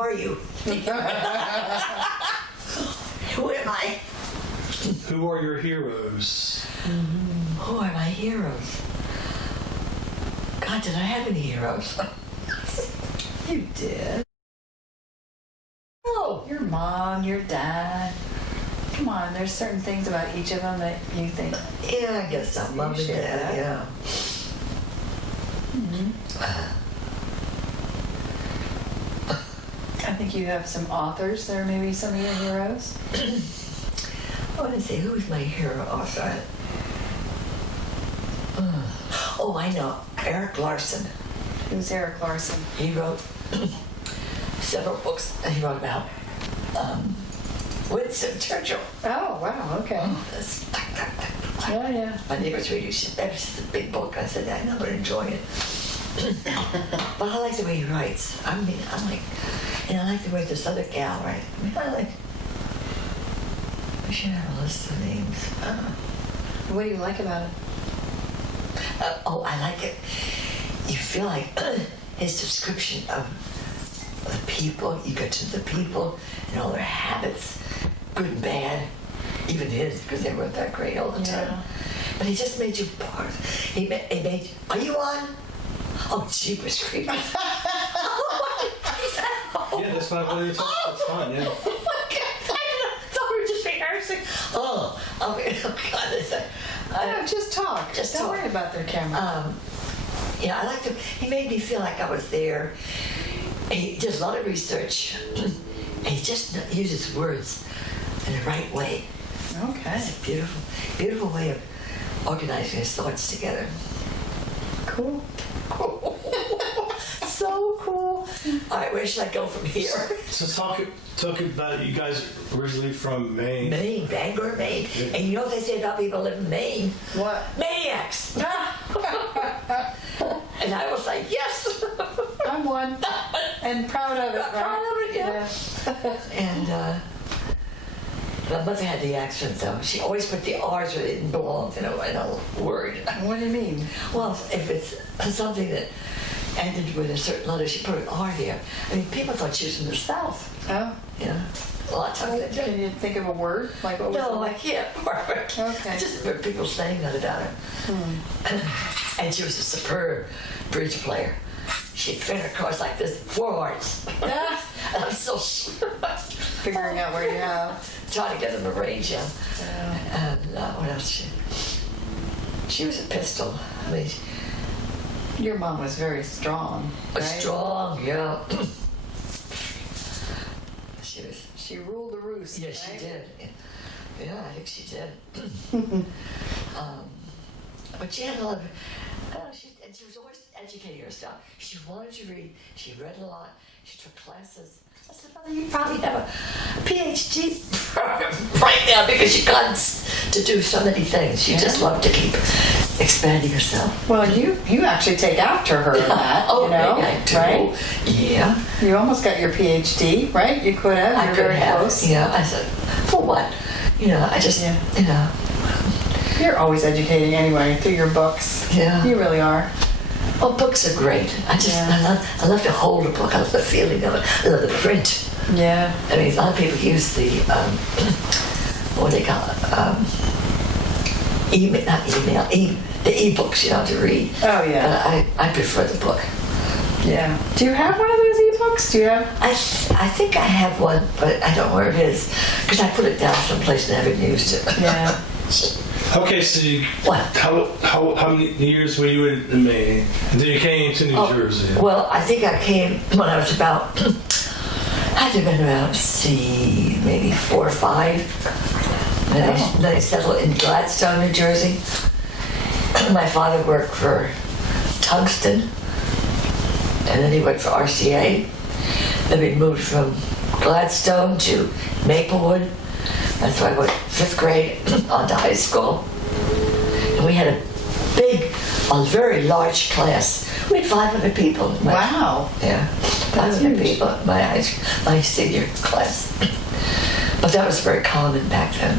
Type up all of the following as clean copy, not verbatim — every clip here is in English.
are you? Who am I? Who are your heroes? Who are my heroes? God, did I have any heroes? You did. Oh, Your mom, your dad. Come on, there's certain things about each of them that you think. yeah, I guess I'm mom and share dad, that. yeah. I think you have some authors that are maybe some of your heroes. I want to say, who's my hero author? Oh, I know. Eric Larson. Who's Eric Larson? He wrote several books. He wrote about Winston Churchill. Oh, wow, okay. That's- Yeah. My neighbors read it. That was just a big book. I said, I never enjoy it. But I like the way he writes. I mean, I'm like, and I like the way this other gal writes. I mean, I should have a list of names. What do you like about it? Oh, I like it. You feel like his description of the people, you get to the people and all their habits, good and bad, even his, because they weren't that great all the time. Yeah. But he just made you part. He made, are you on? Oh, jeepers creepers. Yeah, that's not what it's That's fine, yeah. Oh my God, I thought we were just rehearsing. Oh, okay, oh God, it's a, No, just talk. Just Don't talk. worry about their camera. Yeah, I liked him. He made me feel like I was there. He does a lot of research. And he just uses words in the right way. Okay. It's a beautiful, beautiful way of organizing his thoughts together. Cool. So cool. All right, where should I go from here? So talk about you guys originally from Maine. Maine, Bangor, Maine. And you know what they say about people who live in Maine? What? Maniacs. And I was like, yes. I'm one. And proud of it, right? Proud of it, yeah. And my mother had the accent though. She always put the R's where they didn't belong in a word. What do you mean? Well, if it's something that ended with a certain letter, she put an R there. I mean, people thought she was from the South. Oh. You know, a lot of times they Can did. you think of a word? Like what was No, the- I can't. Barbara. Okay. I just remember people saying that about her. And she was a superb bridge player. She'd fit her cards like this, 4 hearts. Yeah. And I'm still Figuring out where you have. trying to get them arranged, yeah. Yeah. And what else? She was a pistol. I mean, Your mom was very strong. Right? strong, yeah. She was. She ruled the roost. Yeah, she right? did. Yeah, I think she did. But she had a lot of. And she was always educating herself. She wanted to read. She read a lot. She took classes. I said, Mother, you probably have a PhD right now because you got to do so many things. You just love to keep expanding yourself. Well, you actually take after her in that, Oh, you know, maybe I do. right? Yeah. You almost got your PhD, right? You could have. I You're could very have. close. Yeah. I said, for what? You know, I just, Yeah. you know. You're always educating anyway through your books. Yeah. You really are. Oh, books are great. Yeah. I love to hold a book. I love the feeling of it. I love the print. Yeah. I mean, a lot of people use the, what do they call it? The e-books, you know, to read. Oh, yeah. But I prefer the book. Yeah. Do you have one of those ebooks? Do you have? I think I have one, but I don't know where it is because I put it down someplace and haven't used it. Yeah. Okay, so What? how many years were you in Maine? And then you came to New Jersey. Well, I think I came when I was about, I had to have been about, maybe 4 or 5. Then I settled in Gladstone, New Jersey. My father worked for Tungsten, and then he worked for RCA. Then we moved from Gladstone to Maplewood. That's why I went 5th grade on to high school. And we had a very large class. We had 500 people. Wow. Yeah, 500 people in my senior class. But that was very common back then.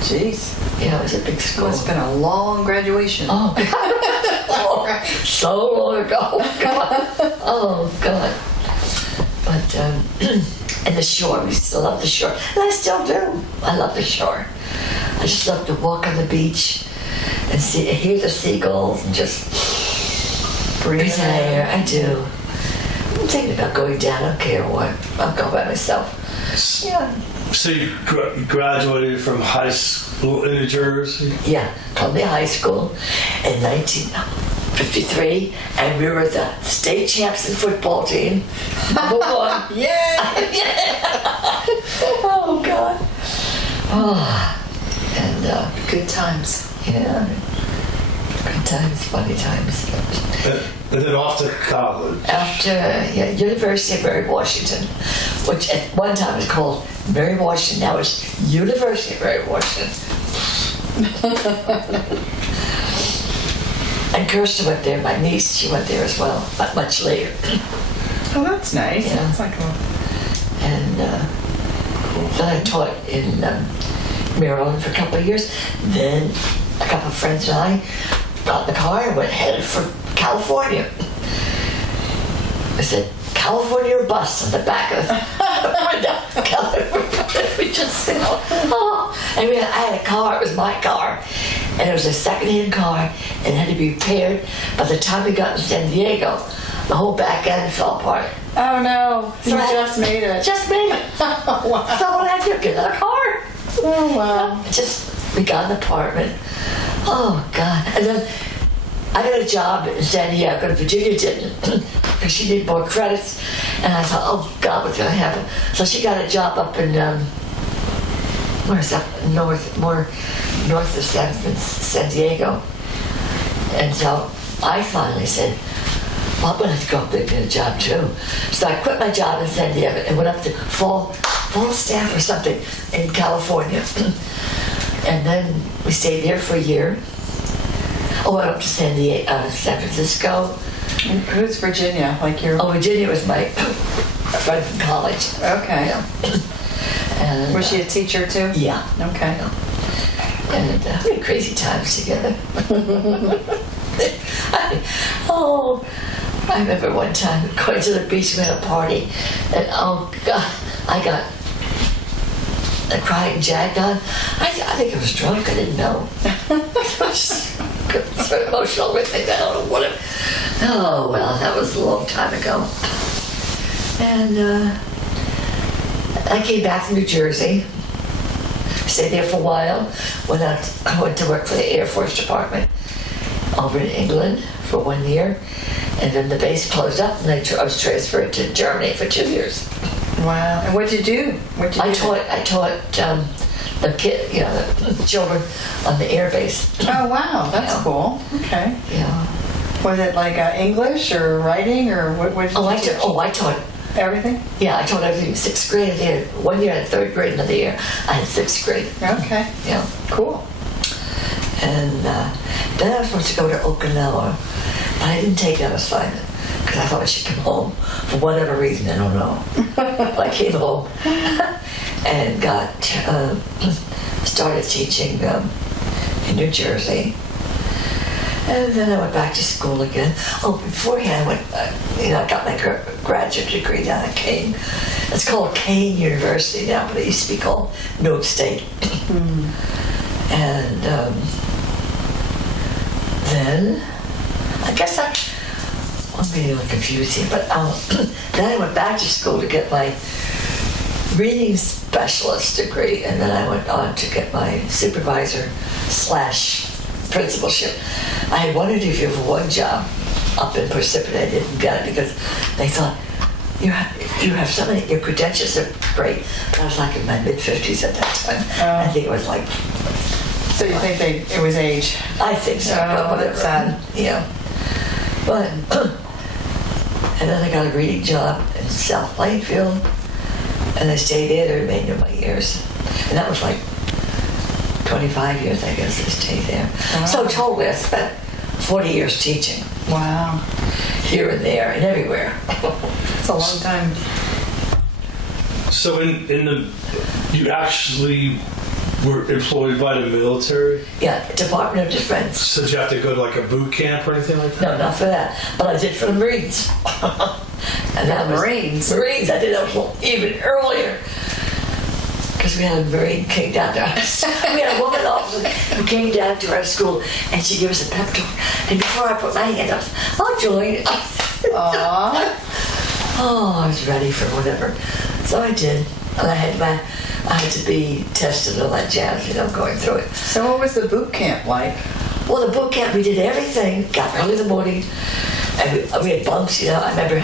Jeez. Yeah, it was a big school. It's been a long graduation. Oh, God. So long ago. God. Oh, God. But and the shore, we still love the shore, and I still do. I love the shore. I just love to walk on the beach and hear the seagulls and just breathe in air. I do. I'm thinking about going down. I don't care what. I'll go by myself. Yeah. So you graduated from high school in New Jersey? Yeah, Columbia High School in 1953, and we were the state champs in football team. Number one. Yeah. Oh God. Oh. And Good times. yeah, good times, funny times. And then off to college. After University of Mary Washington, which at one time was called Mary Washington, now it's University of Mary Washington. And Kirsten went there. My niece, she went there as well, but much later. Oh, that's nice. Yeah. That's like And then I taught in Maryland for a couple of years. Then a couple of friends and I got in the car and went headed for California. I said, California or bus on the back of the window. We just, and I had a car, it was my car, and it was a second-hand car, and it had to be repaired. By the time we got to San Diego, the whole back end fell apart. Oh no! So Yeah. just made it. Just made it. Oh, wow. So what I did, get another car. Oh wow. We got an apartment. Oh God! And then I got a job in San Diego, and Virginia didn't, because she needed more credits. And I thought, oh God, what's going to happen? So she got a job up in where's that? North of San Diego. And so I finally said, well, I'm going to have to go up there and get a job too. So I quit my job in San Diego and went up to fall staff or something in California. And then we stayed there for a year. I went up to San Francisco. Who's Virginia? Like your? Oh, Virginia was my friend from college. Okay. Yeah. And, Was she a teacher too? Yeah. Okay. And we had crazy times together. I remember one time going to the beach, we had a party, and oh God, I got cried and jagged on. I think I was drunk, I didn't know. I was so emotional with it, I don't know what it. Oh well, that was a long time ago. And I came back from New Jersey, stayed there for a while, I went to work for the Air Force Department over in England for 1 year, and then the base closed up, and I was transferred to Germany for 2 years. Wow. And what'd you do? I taught the children on the air base. Oh wow, that's Yeah. cool. Okay. Yeah. Was it like English or writing or what? Did you teach? I taught. Everything. Yeah, I taught everything. 6th grade. I had 1 year I had 3rd grade, another year I had 6th grade. Okay. Yeah. Cool. And then I was supposed to go to Okinawa, but I didn't take that assignment because I thought I should come home for whatever reason. I don't know. But I came home and started teaching in New Jersey. And then I went back to school again. Oh, beforehand, I went, I got my graduate degree down at Kane. It's called Kane University now, but it used to be called New York State. And then, I guess I'm being a little confused here, but then I went back to school to get my reading specialist degree, and then I went on to get my supervisor/principalship. I had one interview for one job up in Parsippany. I didn't get it because they thought, you have so many, your credentials are great. But I was like in my mid-50s at that time. I think it was like... So you think it was age? I think so, but Oh, whatever. that's sad. Yeah. But, and then I got a reading job in South Plainfield, and I stayed there the remainder of my years. And that was like 25 years, I guess, I stayed there. Wow. So totally, I spent 40 years teaching. Wow. Here and there and everywhere. That's a long time. So you actually were employed by the military? Yeah, Department of Defense. So did you have to go to like a boot camp or anything like that? No, not for that, but I did for the Marines. And that was Marines. Marines, I did that even earlier. Because we had a Marine came down to us. We had a woman officer who came down to our school and she gave us a pep talk. And before I put my hand up, I'll join. Aww. Oh, I was ready for whatever. So I did. And I had to be tested and all that jazz, going through it. So what was the boot camp like? Well, the boot camp, we did everything. Got early in the morning. And we had bunks, I remember